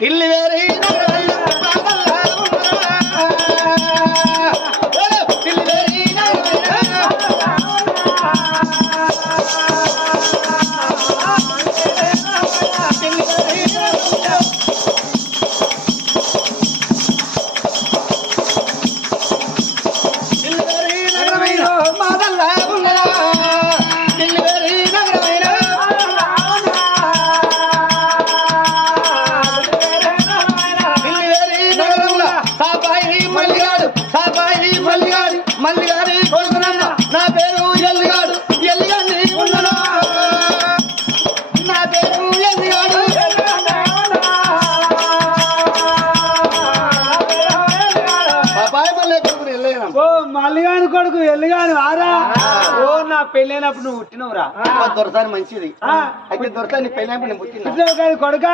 ఢిల్లీ వేరే మల్లిగారి కొడుకునమ్మ నా పేరు ఎల్లిగాడు ఎల్లిగాని ఉన్ననా నా పేరు ఎల్లిగాడు బాబాయ్ మల్లె కొడుకు ఎల్లిగాను ఓ మల్లిగాని కొడుకు ఎల్లిగాను ఆరా ఓ నా పెళ్ళైనప్పుడు నువ్వు పుట్టినవురా దొరసాని మంచిది అయితే దొరసాని పెళ్ళైనప్పుడు నేను పుట్టిన కొడుక